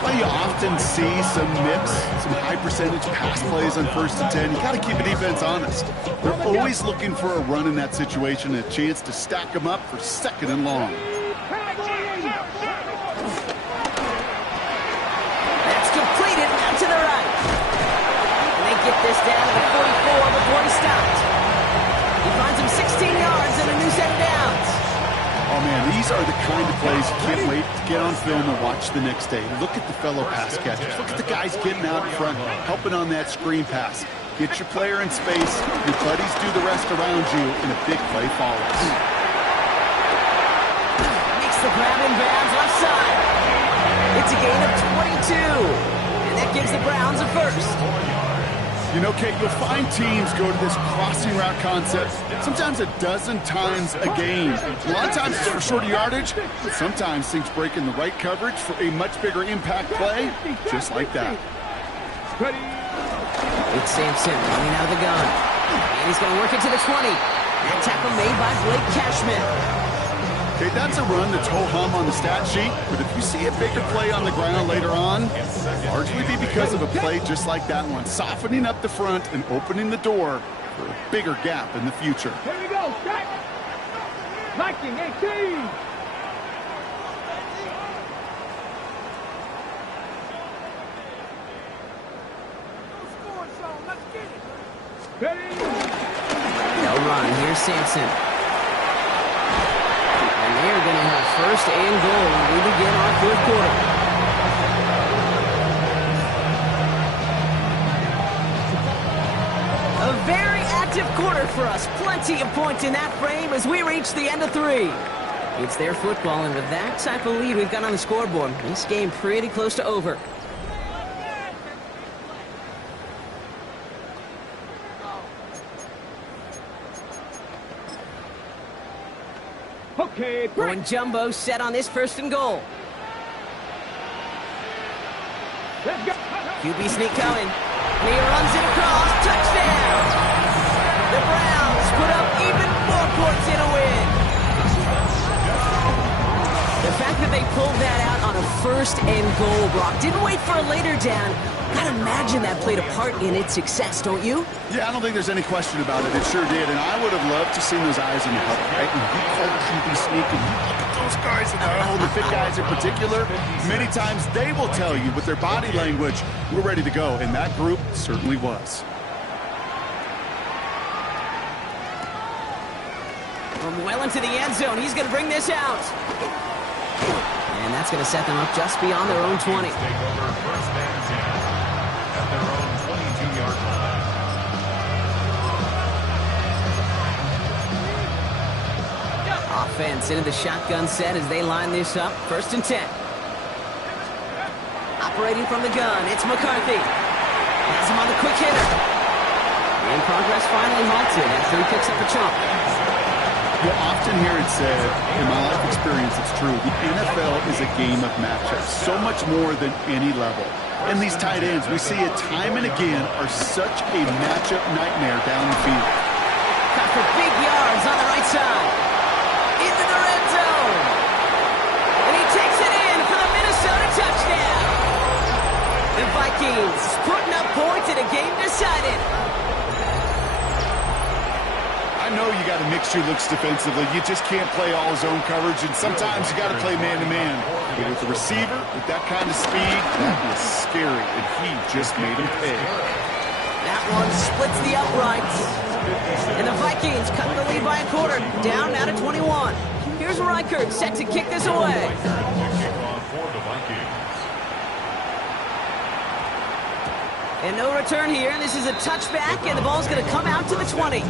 Well, you often see some mix, some high-percentage pass plays on first and 10. You got to keep a defense honest. They're always looking for a run in that situation, a chance to stack them up for second and long. That's completed out to the right. And they get this down to the 44 before he stopped. He finds him 16 yards and a new set of downs. Oh, man, these are the kind of plays you can't wait to get on film and watch the next day. Look at the fellow pass catchers. Look at the guys getting out in front, helping on that screen pass. Get your player in space, your buddies do the rest around you, and a big play follows. Makes the grab in bounds left side. It's a gain of 22. And that gives the Browns a first. You know, Kate, you'll find teams go to this crossing route concept sometimes a dozen times a game. A lot of times it's for shorter yardage, but sometimes things break in the right coverage for a much bigger impact play, just like that. It's Sampson running out of the gun. And he's going to work it to the 20. That tackle made by Blake Cashman. Okay, that's a run that's ho-hum on the stat sheet, but if you see a bigger play on the ground later on, it'll largely be because of a play just like that one, softening up the front and opening the door for a bigger gap in the future. Here we go, Jack. Viking 18. Ready? They'll run. Here's Sampson. And they're going to have first and goal when we begin our fourth quarter. A very active quarter for us. Plenty of points in that frame as we reach the end of 3. It's their football, and with that type of lead we've got on the scoreboard, this game pretty close to over. Okay, Going jumbo set on this first and goal. let's go. QB sneak coming. And he runs it across. Touchdown! The Browns put up even more points in a win. The fact that they pulled that out on a first and goal, Brock, didn't wait for a later down. Gotta imagine that played a part in its success, don't you? Yeah, I don't think there's any question about it. It sure did, and I would have loved to see those eyes in the huddle, right? When you call QB sneak and you look at those guys in the huddle, the big guys in particular, many times they will tell you with their body language, we're ready to go, and that group certainly was. From well into the end zone, he's going to bring this out. And that's going to set them up just beyond their own 20. Take over first and 10 at their own 22-yard line. Offense into the shotgun set as they line this up. First and 10. operating from the gun. It's McCarthy. Has him on the quick hitter. And progress finally halted after he picks up a chunk. You'll often hear it said, in my life experience, it's true, the NFL is a game of matchups, so much more than any level. And these tight ends, we see it time and again, are such a matchup nightmare down the field. Cut for big yards on the right side. Into the red zone. And he takes it in for the Minnesota touchdown. The Vikings putting up points in a game decided. I know you got to mix your looks defensively. You just can't play all zone coverage, and sometimes you got to play man-to-man. But with the receiver, with that kind of speed, that was scary, and he just made him pay. That one splits the uprights. And the Vikings cut the lead by a quarter, down now to 21. Here's Reichert set to kick this away. And no return here, and this is a touchback, and the ball's going to come out to the 20.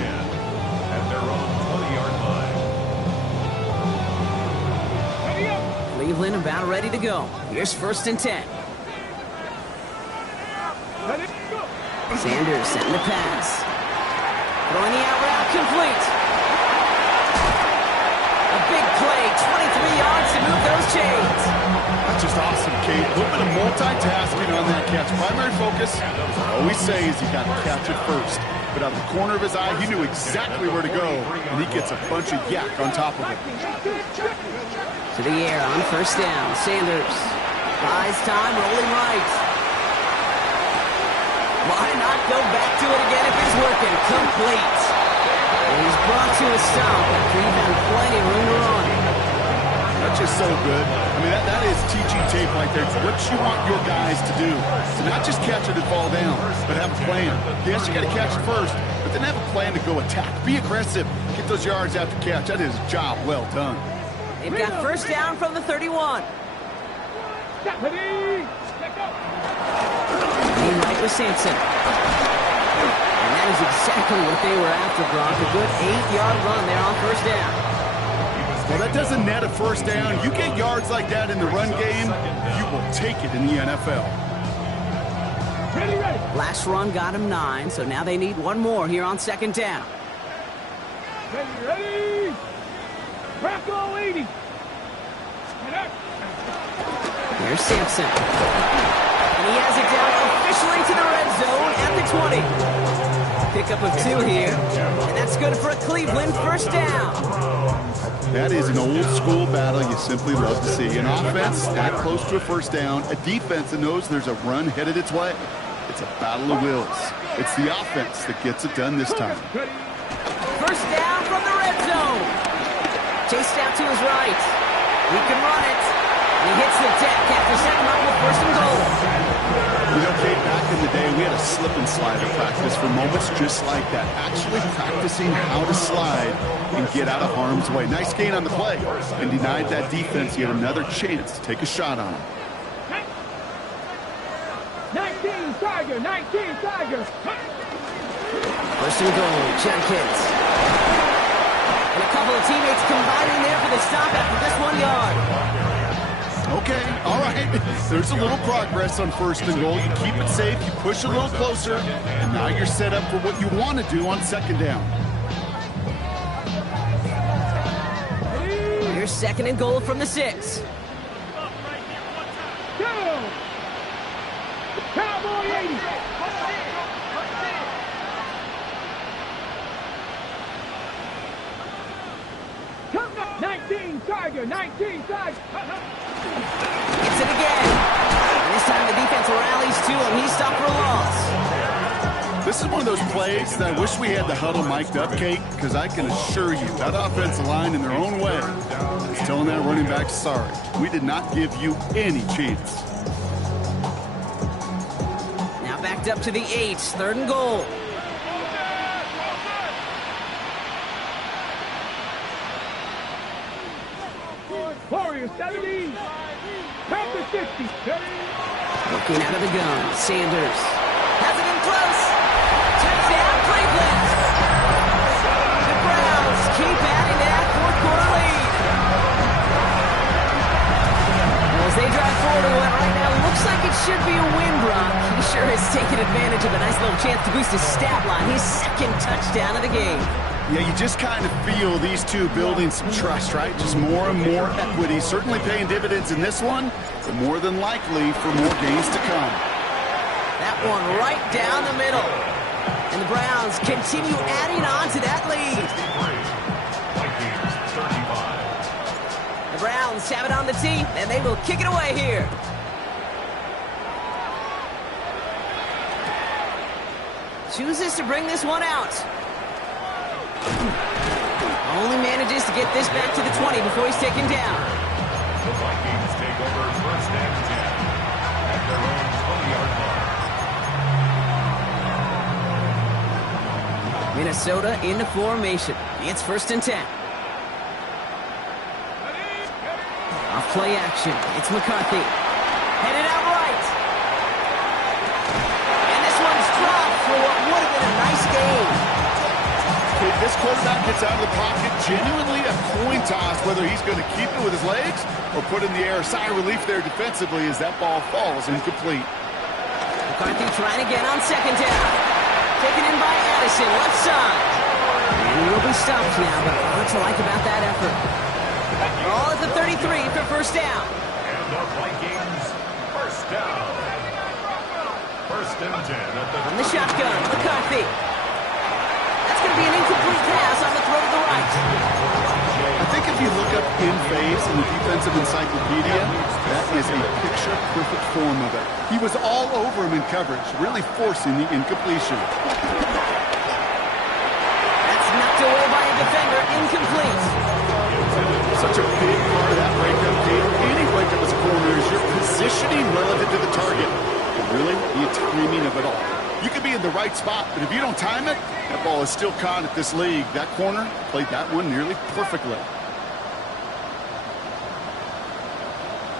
At their own 20-yard line. Cleveland about ready to go. Here's 1st and 10. Sanders setting the pass. Throwing the out route complete. A big play, 23 yards to move those chains. That's just awesome, Kate. A little bit of multitasking on that catch. Primary focus, as I always say, is you got to catch it first. But out of the corner of his eye, he knew exactly where to go, and he gets a bunch of yak on top of it. To the air on 1st down. Sanders buys time, rolling right. Why not go back to it again if it's working? Complete. And he's brought to a stop after he had plenty of room to run. That's just so good. I mean, that is teaching tape right there. It's what you want your guys to do. To not just catch it and fall down, but have a plan. Yes, you got to catch it first, but then have a plan to go attack. Be aggressive. Get those yards after catch. That is a job well done. They've got 1st down from the 31. Lean right with Sampson. And that is exactly what they were after, Brock. A good 8-yard run there on 1st down. Well, that doesn't net a 1st down. You get yards like that in the run game, you will take it in the NFL. Last run got him 9, so now they need one more here on 2nd down. Ready? Bracco 80. Here's Sampson. And he has it down officially to the red zone at the 20. Pickup of 2 here, and that's good for a Cleveland 1st down. That is an old-school battle you simply love to see. An offense that close to a 1st down, a defense that knows there's a run headed its way. It's a battle of wills. It's the offense that gets it done this time. 1st down from the red zone. Chased out to his right. He can run it. He hits the deck after setting up with 1st and goal. You know, Kate, back in the day, we had a slip and slider practice for moments just like that. Actually practicing how to slide and get out of harm's way. Nice gain on the play. And denied that defense yet another chance to take a shot on him. 19 Tiger, 19 Tiger. 1st and goal, Jenkins. And a couple of teammates combining there for the stop after just 1 yard. Okay, all right. There's a little progress on 1st and goal. You keep it safe, you push a little closer, and now you're set up for what you want to do on 2nd down. Here's 2nd and goal from the 6. Go! Cowboy 80. Come up, 19 Tiger, 19 Tiger. Gets it again. And this time the defense rallies to him. He's stopped for a loss. This is one of those plays that I wish we had the huddle mic'd up, Kate, because I can assure you that offensive line in their own way is telling that running back, sorry, we did not give you any chance. Now backed up to the 8, 3rd and goal. Warriors 70. Panther 60. Looking out of the gun, Sanders. Has it in close. Touchdown, Cleveland. The Browns keep adding to that 4th quarter lead. Well, as they drive forward to what right now looks like it should used his stat line, his second touchdown of the game. Yeah, you just kind of feel these two building some trust, right? Just more and more equity, certainly paying dividends in this one, but more than likely for more gains to come. That one right down the middle. And the Browns continue adding on to that lead. The Browns have it on the tee, and they will kick it away here. Chooses to bring this one out. Only manages to get this back to the 20 before he's taken down. The Vikings take over first and 10 at their own 20-yard line. Minnesota into formation. It's first and 10. Off play action. It's McCarthy. Headed out right. And this one's dropped for what would have been a nice game. This quarterback gets out of the pocket, genuinely a coin toss whether he's going to keep it with his legs or put in the air. Sigh of relief there defensively as that ball falls incomplete. McCarthy trying again on second down. Taken in by Addison, left side. And he will be stopped now, but what to like about that effort? All at the 33 for first down. And the Vikings first down. First and 10 at the... On the shotgun, McCarthy. That's going to be an incomplete pass on the throw to the right. I think if you look up in phase in the defensive encyclopedia, that is a picture-perfect form of it. He was all over him in coverage, really forcing the incompletion. That's knocked away by a defender, incomplete. Such a big part of that breakup, Kate. Any breakup as a corner is your positioning relative to the target. And really, the timing of it all. You could be in the right spot, but if you don't time it, that ball is still caught at this league. That corner played that one nearly perfectly.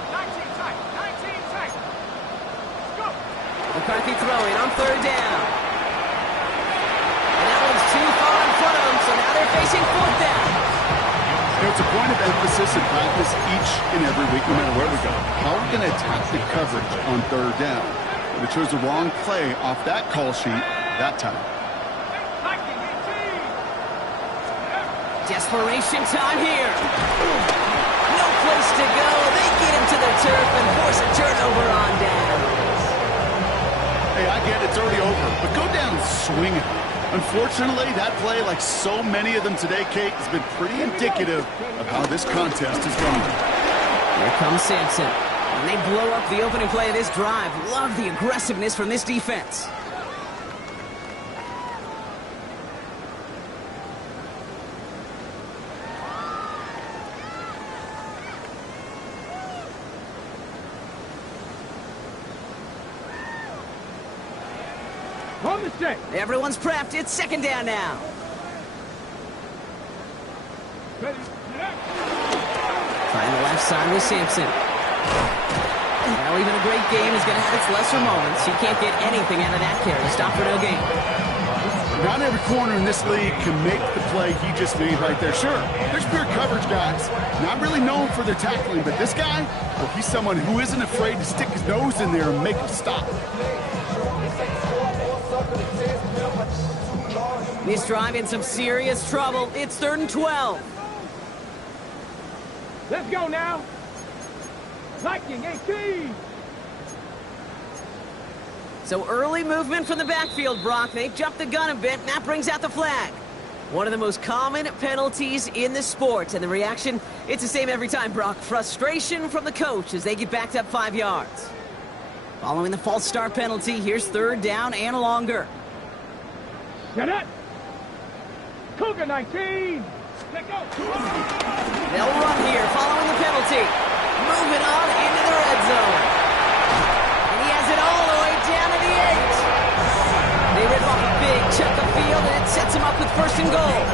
19 tight. Go. McCarthy throwing on third down. And that one's too far in front of him, so now they're facing fourth down. It's a point of emphasis in practice each and every week, no matter where we go. How are we going to attack the coverage on third down? But it chose the wrong play off that call sheet that time. Desperation time here. No place to go. They get him to the turf and force a turnover on down. Hey, I get it's already over, but go down swinging. Unfortunately, that play, like so many of them today, Kate, has been pretty indicative of how this contest has gone. Here comes Sampson. And they blow up the opening play of this drive. Love the aggressiveness from this defense. On the set. Everyone's prepped. It's second down now. Ready. Trying the left side with Sampson. Well, even a great game is going to have its lesser moments. You can't get anything out of that carry. Stop for no gain. Not every corner in this league can make the play he just made right there. Sure, there's pure coverage guys. Not really known for their tackling, but this guy, well, he's someone who isn't afraid to stick his nose in there and make a stop. This drive in some serious trouble. It's 3rd and 12. Let's go now. Viking 18. So early movement from the backfield, Brock. They jumped the gun a bit, and that brings out the flag. One of the most common penalties in the sport. And the reaction, it's the same every time, Brock. Frustration from the coach as they get backed up 5 yards. Following the false start penalty, here's 3rd down and longer. Get it. Cougar 19. Let go. They'll run here following the penalty. Moving on into the red zone. And he has it all the way down to the 8. They rip off a big chunk of field, and it sets him up with 1st and goal.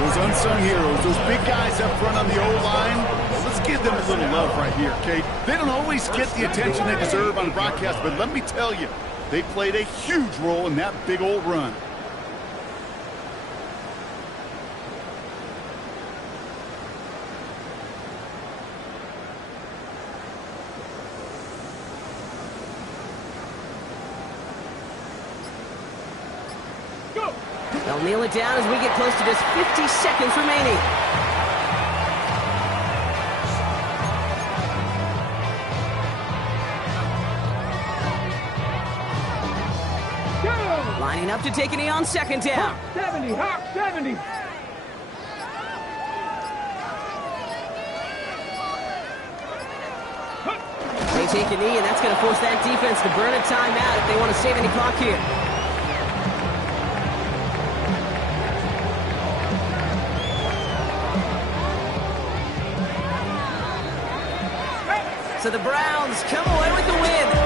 Those unsung heroes, those big guys up front on the O-line, well, let's give them a little love right here, okay? They don't always get the attention they deserve on the broadcast, but let me tell you, they played a huge role in that big old run. Go. They'll kneel it down as we get close to just 50 seconds remaining. Go. Lining up to take a knee on second down. 70. Hawk 70. They take a knee, and that's going to force that defense to burn a timeout if they want to save any clock here. So the Browns come away with the win.